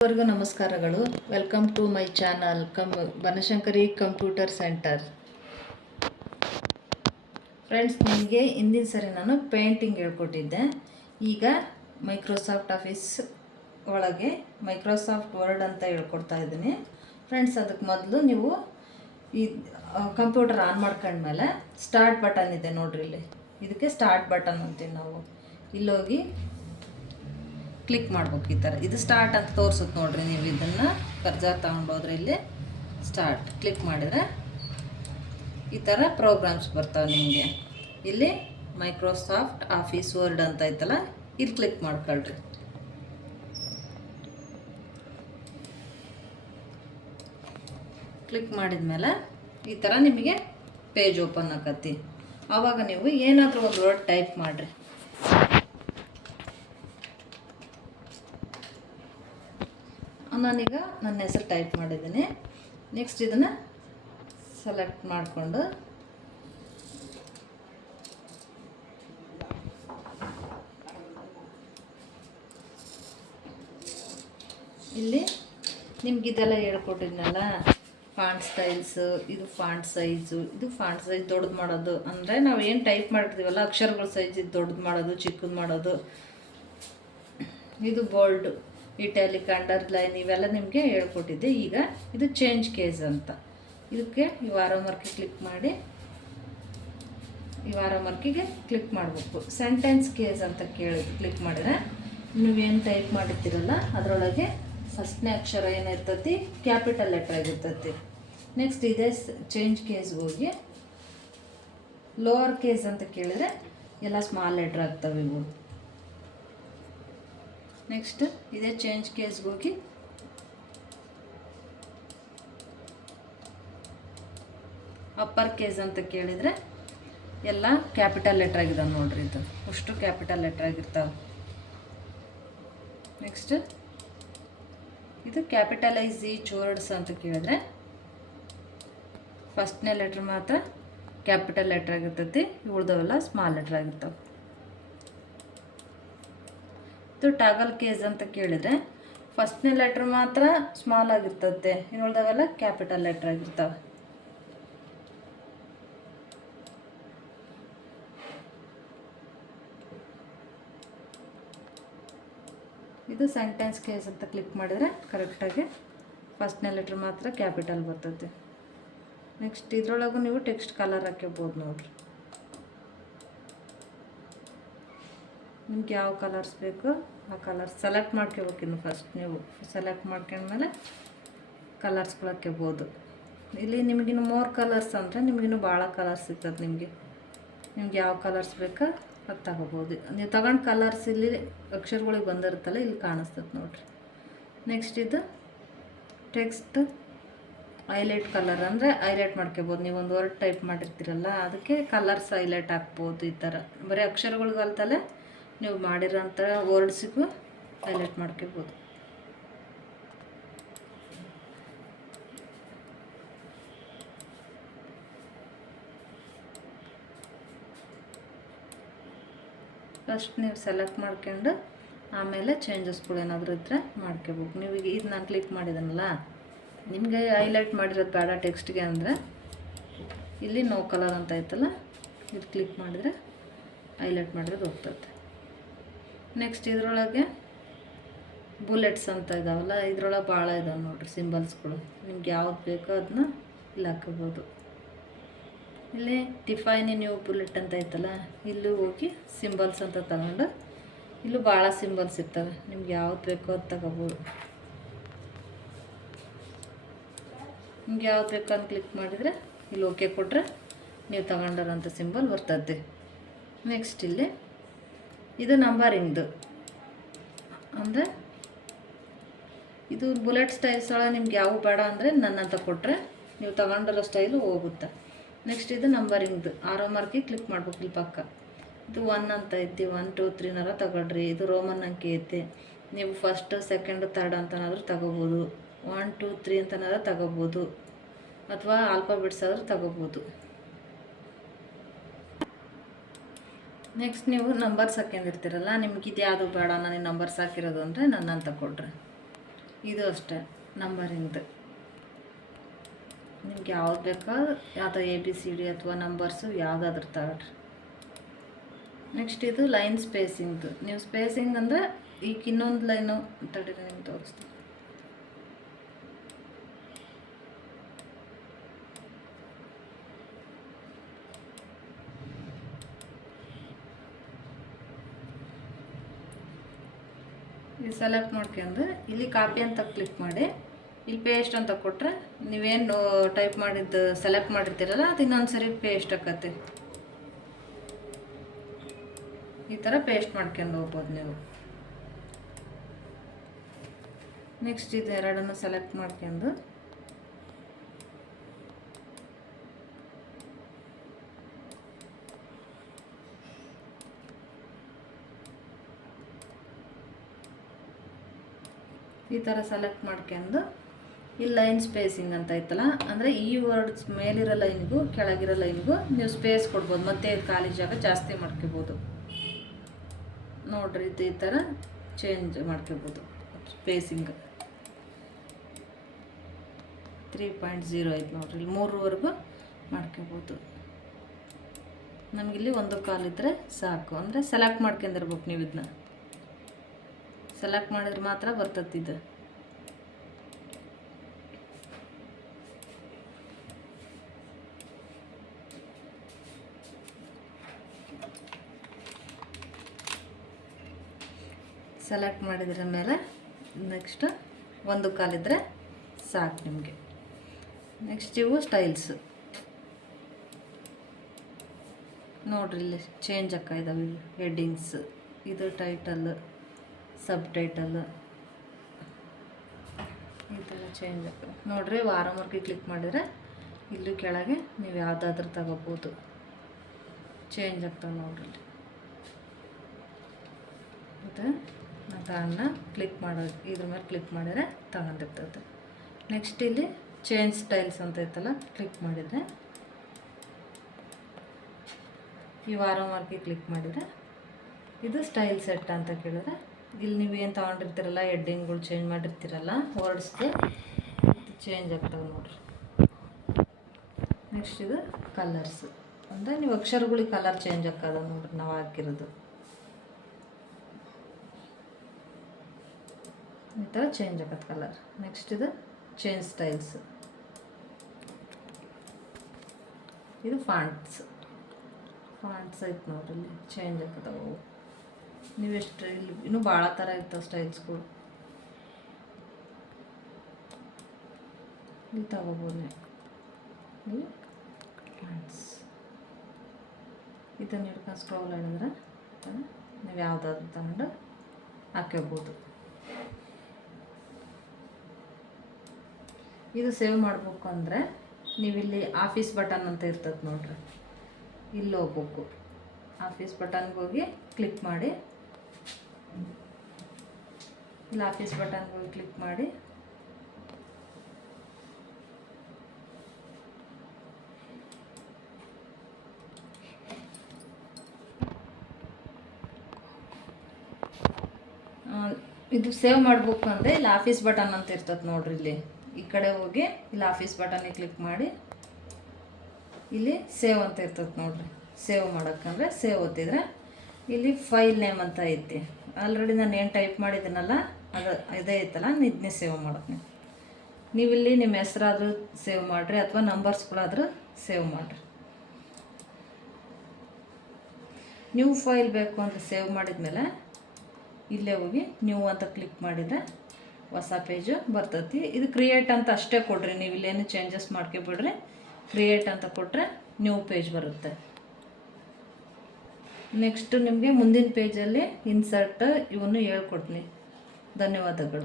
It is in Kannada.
ಎಲ್ಲರಿಗೂ ನಮಸ್ಕಾರಗಳು. Welcome to my channel Banashankari computer centre. Friends, ನಿಮಗೆ ಹಿಂದಿನ ಸರಿ ನಾನು ಪೇಂಟಿಂಗ್ ಹೇಳ್ಕೊಟ್ಟಿದ್ದೆ. ಈಗ ಮೈಕ್ರೋಸಾಫ್ಟ್ ಆಫೀಸ್ ಒಳಗೆ ಮೈಕ್ರೋಸಾಫ್ಟ್ ವರ್ಡ್ ಅಂತ ಹೇಳ್ಕೊಡ್ತಾ ಇದ್ದೀನಿ. ಫ್ರೆಂಡ್ಸ್, ಅದಕ್ಕೆ ಮೊದಲು ನೀವು ಈ ಕಂಪ್ಯೂಟರ್ ಆನ್ ಮಾಡ್ಕೊಂಡ್ಮೇಲೆ ಸ್ಟಾರ್ಟ್ ಬಟನ್ ಇದೆ ನೋಡ್ರಿ, ಇಲ್ಲಿ ಇದಕ್ಕೆ ಸ್ಟಾರ್ಟ್ ಬಟನ್ ಅಂತೀವಿ ನಾವು. ಇಲ್ಲೋಗಿ ಕ್ಲಿಕ್ ಮಾಡ್ಬೇಕು. ಈ ಥರ ಇದು ಸ್ಟಾರ್ಟ್ ಅಂತ ತೋರಿಸುತ್ತೆ ನೋಡ್ರಿ. ನೀವು ಇದನ್ನು ಕರ್ಜರ್ ತೊಗೊಂಡೋದ್ರೆ ಇಲ್ಲಿ ಸ್ಟಾರ್ಟ್ ಕ್ಲಿಕ್ ಮಾಡಿದರೆ ಈ ಥರ ಪ್ರೋಗ್ರಾಮ್ಸ್ ಬರ್ತಾವೆ ನಿಮಗೆ. ಇಲ್ಲಿ ಮೈಕ್ರೋಸಾಫ್ಟ್ ಆಫೀಸ್ ವರ್ಡ್ ಅಂತ ಐತಲ್ಲ, ಇಲ್ಲಿ ಕ್ಲಿಕ್ ಮಾಡ್ಕೊಳ್ರಿ. ಕ್ಲಿಕ್ ಮಾಡಿದ ಮೇಲೆ ಈ ಥರ ನಿಮಗೆ ಪೇಜ್ ಓಪನ್ ಆಕತಿ. ಆವಾಗ ನೀವು ಏನಾದರೂ ಒಂದು ವರ್ಡ್ ಟೈಪ್ ಮಾಡಿರಿ. ನಾನೀಗ ನನ್ನ ಹೆಸರು ಟೈಪ್ ಮಾಡಿದ್ದೀನಿ. ನೆಕ್ಸ್ಟ್ ಇದನ್ನು ಸೆಲೆಕ್ಟ್ ಮಾಡಿಕೊಂಡು ಇಲ್ಲಿ ನಿಮ್ಗಿದೆಲ್ಲ ಹೇಳ್ಕೊಟ್ಟಿದ್ನಲ್ಲ, ಫಾಂಟ್ ಸ್ಟೈಲ್ಸು, ಇದು ಫಾಂಟ್ ಸೈಜು, ಇದು ಫಾಂಟ್ ಸೈಜ್ ದೊಡ್ಡದು ಮಾಡೋದು ಅಂದರೆ ನಾವು ಏನು ಟೈಪ್ ಮಾಡಿರ್ತೀವಲ್ಲ ಅಕ್ಷರಗಳ ಸೈಜ್ ಇದು ದೊಡ್ಡದು ಮಾಡೋದು, ಚಿಕ್ಕದು ಮಾಡೋದು, ಇದು ಬೋಲ್ಡು, ಇಟ್ಯಾಲಿಕ್, ಅಂಡರ್ಲೈನ್ ಇವೆಲ್ಲ ನಿಮಗೆ ಹೇಳ್ಕೊಟ್ಟಿದ್ದೆ. ಈಗ ಇದು ಚೇಂಜ್ ಕೇಸ್ ಅಂತ. ಇದಕ್ಕೆ ಈ ವಾರ ಮಾರ್ಕಿಗೆ ಕ್ಲಿಕ್ ಮಾಡಿ, ಈ ವಾರ ಮಾರ್ಕಿಗೆ ಕ್ಲಿಕ್ ಮಾಡಬೇಕು. ಸೆಂಟೆನ್ಸ್ ಕೇಸ್ ಅಂತ ಕ್ಲಿಕ್ ಮಾಡಿದ್ರೆ ನೀವೇನು ಟೈಪ್ ಮಾಡಿರ್ತೀರಲ್ಲ ಅದರೊಳಗೆ ಫಸ್ಟ್ನೇ ಅಕ್ಷರ ಏನಿರ್ತೈತಿ ಕ್ಯಾಪಿಟಲ್ ಲೆಟರ್ ಆಗಿರ್ತೈತಿ. ನೆಕ್ಸ್ಟ್ ಇದೇ ಚೇಂಜ್ ಕೇಸ್ಗೆ ಹೋಗಿ ಲೋವರ್ ಕೇಸ್ ಅಂತ ಕೇಳಿದರೆ ಎಲ್ಲ ಸ್ಮಾಲ್ ಲೆಟ್ರ್ ಆಗ್ತವೆ ಇವು. ನೆಕ್ಸ್ಟ್ ಇದೇ ಚೇಂಜ್ ಕೇಸ್ಗೆ ಹೋಗಿ ಅಪ್ಪರ್ ಕೇಸ್ ಅಂತ ಕೇಳಿದರೆ ಎಲ್ಲ ಕ್ಯಾಪಿಟಲ್ ಲೆಟ್ರ್ ಆಗಿದಾವೆ ನೋಡ್ರಿ. ಇದು ಅಷ್ಟು ಕ್ಯಾಪಿಟಲ್ ಲೆಟ್ರ್ ಆಗಿರ್ತಾವೆ. ನೆಕ್ಸ್ಟ್ ಇದು ಕ್ಯಾಪಿಟಲೈಸ್ ಈಚ್ ವರ್ಡ್ಸ್ ಅಂತ ಕೇಳಿದ್ರೆ ಫಸ್ಟ್ನೇ ಲೆಟ್ರ್ ಮಾತ್ರ ಕ್ಯಾಪಿಟಲ್ ಲೆಟ್ರ್ ಆಗಿರ್ತೈತಿ, ಉಳಿದವೆಲ್ಲ ಸ್ಮಾಲ್ ಲೆಟ್ರ್ ಆಗಿರ್ತಾವೆ. ಇದು ಟಾಗಲ್ ಕೇಸ್ ಅಂತ ಕೇಳಿದರೆ ಫಸ್ಟ್ನೇ ಲೆಟ್ರ್ ಮಾತ್ರ ಸ್ಮಾಲ್ ಆಗಿರ್ತೈತೆ, ಇನ್ನು ಉಳಿದವೆಲ್ಲ ಕ್ಯಾಪಿಟಲ್ ಲೆಟ್ರ್ ಆಗಿರ್ತಾವೆ. ಇದು ಸೆಂಟೆನ್ಸ್ ಕೇಸ್ ಅಂತ ಕ್ಲಿಕ್ ಮಾಡಿದರೆ ಕರೆಕ್ಟಾಗಿ ಫಸ್ಟ್ನೇ ಲೆಟ್ರ್ ಮಾತ್ರ ಕ್ಯಾಪಿಟಲ್ ಬರ್ತೈತೆ. ನೆಕ್ಸ್ಟ್ ಇದ್ರೊಳಗೂ ನೀವು ಟೆಕ್ಸ್ಟ್ ಕಲರ್ ಹಾಕ್ಯಬೋದು ನೋಡ್ರಿ. ನಿಮ್ಗೆ ಯಾವ ಕಲರ್ಸ್ ಬೇಕು ಆ ಕಲರ್ಸ್ ಸೆಲೆಕ್ಟ್ ಮಾಡ್ಕೋಬೇಕು. ಇನ್ನು ಫಸ್ಟ್ ನೀವು ಸೆಲೆಕ್ಟ್ ಮಾಡ್ಕೊಂಡ್ಮೇಲೆ ಕಲರ್ಸ್ಗಳು ಹಾಕ್ಯಬೋದು. ಇಲ್ಲಿ ನಿಮಗಿನ್ನು ಮೋರ್ ಕಲರ್ಸ್ ಅಂದರೆ ನಿಮಗಿನ್ನು ಭಾಳ ಕಲರ್ಸ್ ಸಿಗ್ತದೆ. ನಿಮ್ಗೆ ಯಾವ ಕಲರ್ಸ್ ಬೇಕೋ ಅದು ತಗೋಬೋದು. ನೀವು ತಗೊಂಡು ಕಲರ್ಸ್ ಇಲ್ಲಿ ಅಕ್ಷರಗಳಿಗೆ ಬಂದಿರುತ್ತಲ್ಲ ಇಲ್ಲಿ ಕಾಣಿಸ್ತದೆ ನೋಡ್ರಿ. ನೆಕ್ಸ್ಟ್ ಇದು ಟೆಕ್ಸ್ಟ್ ಹೈಲೈಟ್ ಕಲರ್ ಅಂದರೆ ಹೈಲೈಟ್ ಮಾಡ್ಕೋಬೋದು. ನೀವು ಒಂದು ವರ್ಡ್ ಟೈಪ್ ಮಾಡಿರ್ತೀರಲ್ಲ ಅದಕ್ಕೆ ಕಲರ್ಸ್ ಹೈಲೈಟ್ ಹಾಕ್ಬೋದು. ಈ ಥರ ಬರೀ ಅಕ್ಷರಗಳಿಗಲ್ತಲೇ ನೀವು ಮಾಡಿರೋಂಥ ವರ್ಡ್ಸಿಗೂ ಹೈಲೈಟ್ ಮಾಡ್ಕೋಬೋದು. ಫಸ್ಟ್ ನೀವು ಸೆಲೆಕ್ಟ್ ಮಾಡ್ಕೊಂಡು ಆಮೇಲೆ ಚೇಂಜಸ್ಗಳು ಏನಾದರೂ ಇದ್ದರೆ ಮಾಡ್ಕೋಬೇಕು. ನೀವು ಈಗ ಇದು ನಾನು ಕ್ಲಿಕ್ ಮಾಡಿದನಲ್ಲ, ನಿಮಗೆ ಹೈಲೈಟ್ ಮಾಡಿರೋದು ಬೇಡ ಟೆಕ್ಸ್ಟ್ಗೆ ಅಂದರೆ ಇಲ್ಲಿ ನೋ ಕಲರ್ ಅಂತ ಐತಲ್ಲ ಇದು ಕ್ಲಿಕ್ ಮಾಡಿದರೆ ಹೈಲೈಟ್ ಮಾಡಿರೋದು ಹೋಗ್ತದೆ. ನೆಕ್ಸ್ಟ್ ಇದರೊಳಗೆ ಬುಲೆಟ್ಸ್ ಅಂತ ಇದಾವಲ್ಲ, ಇದ್ರೊಳಗೆ ಭಾಳ ಇದಾವೆ ನೋಡಿರಿ ಸಿಂಬಲ್ಸ್ಗಳು. ನಿಮ್ಗೆ ಯಾವ್ದು ಬೇಕೋ ಅದನ್ನ ಇಲ್ಲಿ ಹಾಕೋಬೋದು. ಇಲ್ಲಿ ಡಿಫೈನ್ ನ್ಯೂ ಬುಲೆಟ್ ಅಂತ ಐತಲ್ಲ, ಇಲ್ಲೂ ಹೋಗಿ ಸಿಂಬಲ್ಸ್ ಅಂತ ತಗೊಂಡು ಇಲ್ಲೂ ಭಾಳ ಸಿಂಬಲ್ಸ್ ಇರ್ತವೆ. ನಿಮ್ಗೆ ಯಾವ್ದು ಬೇಕೋ ಅದು ತಗೋಬೋದು. ನಿಮ್ಗೆ ಯಾವ್ದು ಬೇಕೋ ಅಂತ ಕ್ಲಿಕ್ ಮಾಡಿದರೆ ಇಲ್ಲಿ ಓಕೆ ಕೊಟ್ಟರೆ ನೀವು ತಗೊಂಡಿರೋಂಥ ಸಿಂಬಲ್ ಬರ್ತದೆ. ನೆಕ್ಸ್ಟ್ ಇಲ್ಲಿ ಇದು ನಂಬರಿಂಗ್ದು ಅಂದರೆ ಇದು ಬುಲೆಟ್ ಸ್ಟೈಲ್ಸ್ ಒಳಗೆ ನಿಮ್ಗೆ ಯಾವ ಬೇಡ ಅಂದರೆ ನನ್ನಂತ ಕೊಟ್ಟರೆ ನೀವು ತಗೊಂಡಿರೋ ಸ್ಟೈಲು ಹೋಗುತ್ತೆ. ನೆಕ್ಸ್ಟ್ ಇದು ನಂಬರಿಂಗ್ದು ಆರೋ ಮಾರ್ಕಿಗೆ ಕ್ಲಿಕ್ ಮಾಡ್ಬೇಕು. ಇಲ್ಲಿ ಪಕ್ಕ ಇದು 1 ಅಂತ ಐತಿ, 1 2 3ನಾರ ತಗೊಳ್ರಿ. ಇದು ರೋಮನ್ ಅಂಕಿ ಐತಿ, ನೀವು ಫಸ್ಟ್ ಸೆಕೆಂಡ್ ಥರ್ಡ್ ಅಂತನಾದರೂ ತಗೋಬೋದು. 1 2 3 ಅಂತನಾದ್ರೂ ತಗೋಬೋದು, ಅಥವಾ ಆಲ್ಫಾಬೆಟ್ಸ್ ಆದರೂ ತಗೋಬೋದು. ನೆಕ್ಸ್ಟ್ ನೀವು ನಂಬರ್ಸ್ ಹಾಕೊಂಡಿರ್ತೀರಲ್ಲ, ನಿಮ್ಗೆ ಇದು ಯಾವುದು ಬೇಡ ನನಗೆ ನಂಬರ್ಸ್ ಹಾಕಿರೋದು ಅಂದರೆ ನನ್ನಂತ ಕೊಡ್ರಿ. ಇದು ಅಷ್ಟೇ ನಂಬರಿಂಗ್ದು. ನಿಮ್ಗೆ ಯಾವ್ದು ಬೇಕಾದ್ರೆ ಯಾವುದೋ ABCD ಅಥವಾ ನಂಬರ್ಸು ಯಾವುದಾದ್ರೂ ತಗೊಳ್ರಿ. ನೆಕ್ಸ್ಟ್ ಇದು ಲೈನ್ ಸ್ಪೇಸಿಂಗ್ದು. ನೀವು ಸ್ಪೇಸಿಂಗ್ ಅಂದರೆ ಈಗ ಇನ್ನೊಂದು ಲೈನು ತಡೀರಿ ನಿಮ್ಗೆ ತೋರಿಸ್ತೀನಿ. ಇದು ಸೆಲೆಕ್ಟ್ ಮಾಡ್ಕೊಂಡು ಇಲ್ಲಿ ಕಾಪಿ ಅಂತ ಕ್ಲಿಕ್ ಮಾಡಿ ಇಲ್ಲಿ ಪೇಸ್ಟ್ ಅಂತ ಕೊಟ್ಟರೆ ನೀವೇನು ಟೈಪ್ ಮಾಡಿದ್ದು ಸೆಲೆಕ್ಟ್ ಮಾಡಿರ್ತೀರಲ್ಲ ಅದು ಇನ್ನೊಂದು ಸರಿ ಪೇಸ್ಟ್ ಆಕತ್ತೆ. ಈ ಥರ ಪೇಸ್ಟ್ ಮಾಡ್ಕೊಂಡು ಹೋಗ್ಬೋದು ನೀವು. ನೆಕ್ಸ್ಟ್ ಇದು ಎರಡನ್ನು ಸೆಲೆಕ್ಟ್ ಮಾಡ್ಕೊಂಡು ಈ ಥರ ಸೆಲೆಕ್ಟ್ ಮಾಡ್ಕೊಂಡು ಇಲ್ಲಿ ಲೈನ್ ಸ್ಪೇಸಿಂಗ್ ಅಂತ ಐತಲ್ಲ, ಅಂದರೆ ಈ ವರ್ಡ್ಸ್ ಮೇಲಿರೋ ಲೈನ್ಗೂ ಕೆಳಗಿರೋ ಲೈನ್ಗೂ ನೀವು ಸ್ಪೇಸ್ ಕೊಡ್ಬೋದು, ಮತ್ತೆ ಖಾಲಿ ಜಾಗ ಜಾಸ್ತಿ ಮಾಡ್ಕೋಬೋದು. ನೋಡ್ರಿ ಇದು ಈ ಥರ ಚೇಂಜ್ ಮಾಡ್ಕೋಬೋದು. ಸ್ಪೇಸಿಂಗ್ 3.0 ಐತೆ ನೋಡ್ರಿ, ಇಲ್ಲಿ 3ವರೆಗೂ ಮಾಡ್ಕೋಬೋದು. ನಮಗಿಲ್ಲಿ 1 ಕಾಲಿದ್ರೆ ಸಾಕು. ಅಂದರೆ ಸೆಲೆಕ್ಟ್ ಮಾಡ್ಕೊಂಡಿರ್ಬೇಕು ನೀವು. ಇದನ್ನ ಸೆಲೆಕ್ಟ್ ಮಾಡಿದ್ರೆ ಮಾತ್ರ ಬರ್ತದೆ ಇದು. ಸೆಲೆಕ್ಟ್ ಮಾಡಿದ್ರ ಮೇಲೆ ನೆಕ್ಸ್ಟ್ 1 ಕಾಲಿದ್ರೆ ಸಾಕು ನಿಮಗೆ. ನೆಕ್ಸ್ಟ್ ಇವು ಸ್ಟೈಲ್ಸ್ ನೋಡ್ರಿ, ಇಲ್ಲಿ ಚೇಂಜ್ ಆಗ್ತಾ ಇದ್ದಾವೆ. ಹೆಡ್ಡಿಂಗ್ಸ್, ಇದು ಟೈಟಲ್, ಸಬ್ ಟೈಟಲ್, ಈ ಥರ ಚೇಂಜ್ ಆಗ್ತದೆ ನೋಡ್ರಿ. ವಾರಮಾರ್ಗೆ ಕ್ಲಿಕ್ ಮಾಡಿದರೆ ಇಲ್ಲಿ ಕೆಳಗೆ ನೀವು ಯಾವುದಾದ್ರೂ ತಗೋಬೋದು. ಚೇಂಜ್ ಆಗ್ತವೆ ನೋಡ್ರಿ. ಮತ್ತು ಅದನ್ನು ಕ್ಲಿಕ್ ಮಾಡೋದು, ಇದ್ರ ಮೇಲೆ ಕ್ಲಿಕ್ ಮಾಡಿದರೆ ತಗೊಂಡಿರ್ತದೆ. ನೆಕ್ಸ್ಟ್ ಇಲ್ಲಿ ಚೇಂಜ್ ಸ್ಟೈಲ್ಸ್ ಅಂತ ಐತಲ್ಲ, ಕ್ಲಿಕ್ ಮಾಡಿದರೆ ಈ ವಾರಮಾರ್ಗೆ ಕ್ಲಿಕ್ ಮಾಡಿದರೆ ಇದು ಸ್ಟೈಲ್ ಸೆಟ್ ಅಂತ ಕೇಳಿದ್ರೆ ಇಲ್ಲಿ ನೀವು ಏನು ತೊಗೊಂಡಿರ್ತೀರಲ್ಲ, ಹೆಡ್ಡಿಂಗ್ಗಳು ಚೇಂಜ್ ಮಾಡಿರ್ತೀರಲ್ಲ, ವರ್ಡ್ಸ್ದು ಚೇಂಜ್ ಆಗ್ತವೆ ನೋಡ್ರಿ. ನೆಕ್ಸ್ಟ್ ಇದು ಕಲರ್ಸ್, ಅಂದರೆ ನೀವು ಅಕ್ಷರಗಳಿಗೆ ಕಲರ್ ಚೇಂಜ್ ಆಗ್ತದೆ ನೋಡ್ರಿ ನಾವು ಹಾಕಿರೋದು. ಈ ಥರ ಚೇಂಜ್ ಆಗತ್ತೆ ಕಲರ್. ನೆಕ್ಸ್ಟ್ ಇದು ಚೇಂಜ್ ಸ್ಟೈಲ್ಸ್, ಇದು ಫಾಂಟ್ಸ್ ಐತೆ ನೋಡ್ರಿ, ಇಲ್ಲಿ ಚೇಂಜ್ ಆಗ್ತವೆ. ನೀವೆಷ್ಟು ಇಲ್ಲಿ ಇನ್ನೂ ಭಾಳ ಥರ ಇರ್ತವೆ ಸ್ಟೈಲ್ಸ್ಗಳು, ಇಲ್ಲಿ ತಗೋಬೋದು ನೀವು. ಫಾಂಟ್ಸ್ ಇದನ್ನು ಹಿಡ್ಕೊಂಡು ಸ್ಕ್ರೋಲ್ ಮಾಡಿದ್ರೆ ನೀವು ಯಾವುದಾದ್ರು ತಗೊಂಡು ಹಾಕೋಬೋದು. ಇದು ಸೇವ್ ಮಾಡಬೇಕು ಅಂದರೆ ನೀವಿಲ್ಲಿ ಆಫೀಸ್ ಬಟನ್ ಅಂತ ಇರ್ತದೆ ನೋಡ್ರಿ, ಇಲ್ಲಿ ಹೋಗ್ಬೇಕು. ಆಫೀಸ್ ಬಟನ್ಗೆ ಹೋಗಿ ಕ್ಲಿಕ್ ಮಾಡಿ, ಇಲ್ಲಿ ಆಫೀಸ್ ಬಟನ್ಗೆ ಹೋಗಿ ಕ್ಲಿಕ್ ಮಾಡಿ ಇದು ಸೇವ್ ಮಾಡಬೇಕು ಅಂದರೆ ಇಲ್ಲಿ ಆಫೀಸ್ ಬಟನ್ ಅಂತ ಇರ್ತದೆ ನೋಡ್ರಿ, ಇಲ್ಲಿ ಈ ಕಡೆ ಹೋಗಿ ಇಲ್ಲಿ ಆಫೀಸ್ ಬಟನ್ಗೆ ಕ್ಲಿಕ್ ಮಾಡಿ ಇಲ್ಲಿ ಸೇವ್ ಅಂತ ಇರ್ತದೆ ನೋಡ್ರಿ. ಸೇವ್ ಮಾಡೋಕ್ಕಂದ್ರೆ ಸೇವ್ ಒತ್ತಿದ್ರೆ ಇಲ್ಲಿ ಫೈಲ್ ನೇಮ್ ಅಂತ ಐತಿ. ಆಲ್ರೆಡಿ ನಾನು ಏನು ಟೈಪ್ ಮಾಡಿದ್ದೀನಲ್ಲ ಅದು ಇದೇ ಐತಲ್ಲ, ಇದನ್ನೇ ಸೇವ್ ಮಾಡೋಕ್ಕೆ. ನೀವು ಇಲ್ಲಿ ನಿಮ್ಮ ಹೆಸರಾದರೂ ಸೇವ್ ಮಾಡಿರಿ ಅಥವಾ ನಂಬರ್ಸ್ಗಳಾದರೂ ಸೇವ್ ಮಾಡಿರಿ. ನ್ಯೂ ಫೈಲ್ ಬೇಕು ಅಂತ ಸೇವ್ ಮಾಡಿದ್ಮೇಲೆ ಇಲ್ಲೇ ಹೋಗಿ ನ್ಯೂ ಅಂತ ಕ್ಲಿಕ್ ಮಾಡಿದರೆ ಹೊಸ ಪೇಜು ಬರ್ತೈತಿ. ಇದು ಕ್ರಿಯೇಟ್ ಅಂತ ಅಷ್ಟೇ ಕೊಡ್ರಿ, ನೀವು ಇಲ್ಲೇನು ಚೇಂಜಸ್ ಮಾಡ್ಕೊಬಿಡ್ರಿ. ಕ್ರಿಯೇಟ್ ಅಂತ ಕೊಟ್ಟರೆ ನ್ಯೂ ಪೇಜ್ ಬರುತ್ತೆ. ನೆಕ್ಸ್ಟ್ ನಿಮಗೆ ಮುಂದಿನ ಪೇಜಲ್ಲಿ ಇನ್ಸರ್ಟ್ ಇವನ್ನು ಹೇಳ್ಕೊಡ್ತೀನಿ. ಧನ್ಯವಾದಗಳು.